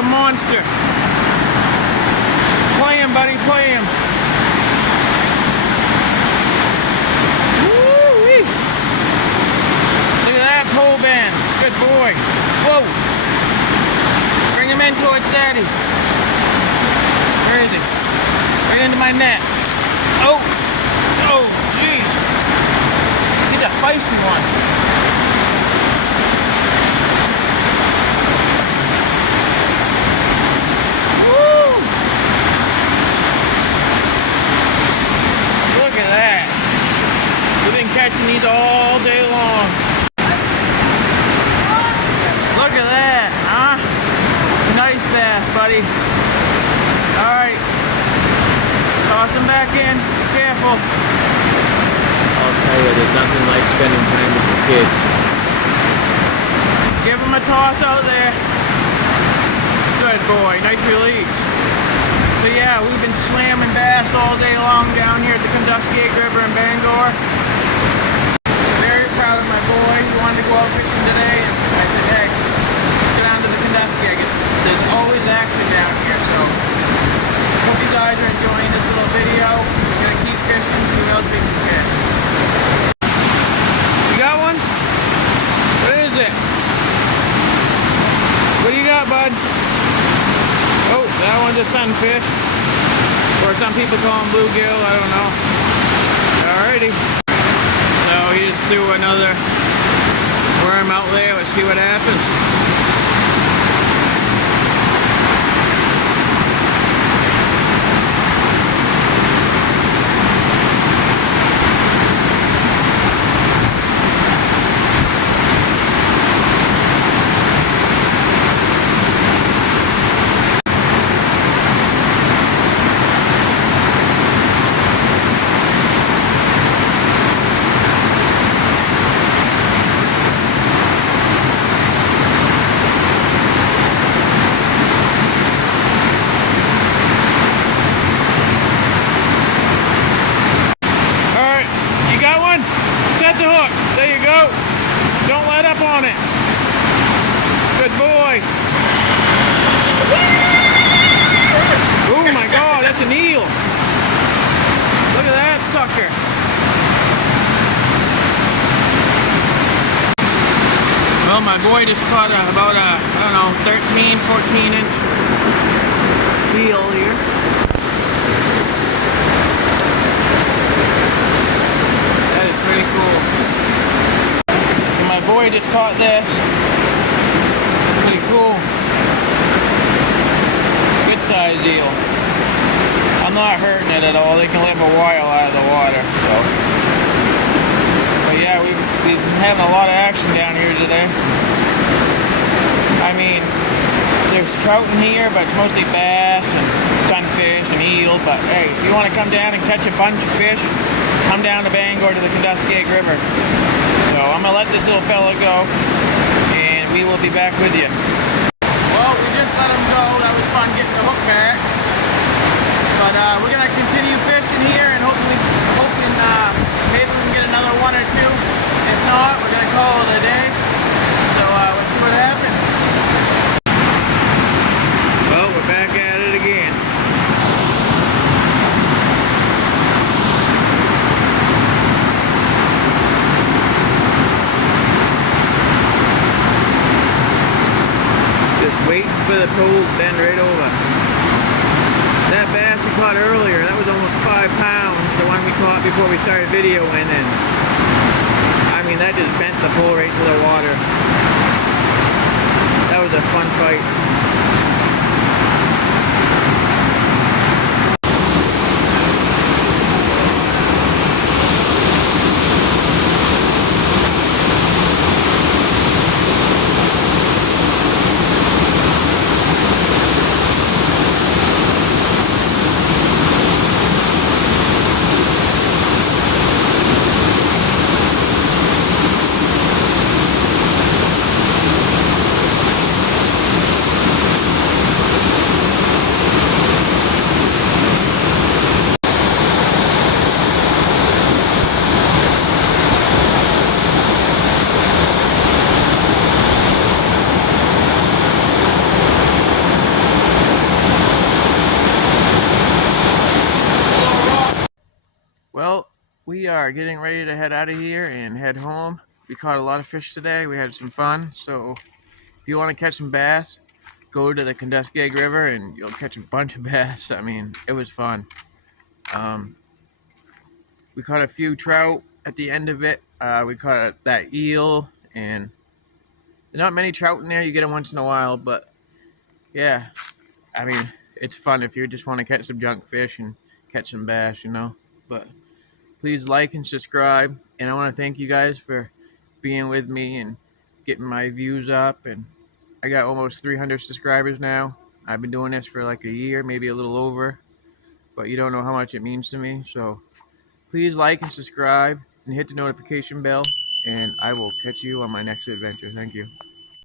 a monster. Play him, buddy, play him. Woo-wee. Look at that pole bend. Good boy. Whoa. Bring him in towards Daddy. Where is he? Right into my net. Oh. Oh, jeez. He's a feisty one. Catching these all day long. Look at that, huh? Nice bass, buddy. Alright. Toss him back in. Be careful. I'll tell you, there's nothing like spending time with your kids. Give him a toss out there. Good boy. Nice release. So yeah, we've been slamming bass all day long down here at the Kenduskeag River in Bangor. Proud of my boy. He wanted to go out fishing today, and I said, hey, let's go down to the kenduskeag. There's always action down here, so hope you guys are enjoying this little video. We're gonna keep fishing, see what else we can get. You got one? What is it? What do you got, bud? Oh, that one's a sunfish, or some people call them bluegill. I don't know. Alrighty. So he just threw another worm out there. Let's see what happens. Set the hook. There you go. Don't let up on it. Good boy. Oh my God, that's an eel. Look at that sucker. Well, my boy just caught about a, I don't know, 13, 14-inch eel here. Pretty cool. And my boy just caught this. Pretty cool. Good size eel. I'm not hurting it at all. They can live a while out of the water. So. But yeah, we've been having a lot of action down here today. I mean, there's trout in here, but it's mostly bass and sunfish and eel. But hey, if you want to come down and catch a bunch of fish, come down to Bangor to the Kenduskeag River. So I'm going to let this little fella go, and we will be back with you. Well, we just let him go. That was fun getting the hook back. But we're going to continue fishing here, and hoping maybe we can get another one or two. If not, we're going to call it a day. So we'll see what happens. Well, we're back at it again. Waiting for the pole to bend right over. That bass we caught earlier, that was almost 5 pounds, the one we caught before we started videoing, and I mean that just bent the pole right to the water. That was a fun fight. we are getting ready to head out of here and head home. We caught a lot of fish today. We had some fun. So if you want to catch some bass, go to the Kenduskeag River and you'll catch a bunch of bass. I mean, it was fun. Um, we caught a few trout at the end of it. We caught that eel, and there's not many trout in there. You get them once in a while, but yeah, I mean, it's fun if you just want to catch some junk fish and catch some bass, you know. But please like and subscribe, and I want to thank you guys for being with me and getting my views up. And I got almost 300 subscribers now. I've been doing this for like a year, maybe a little over, but you don't know how much it means to me. So please like and subscribe and hit the notification bell, and I will catch you on my next adventure. Thank you.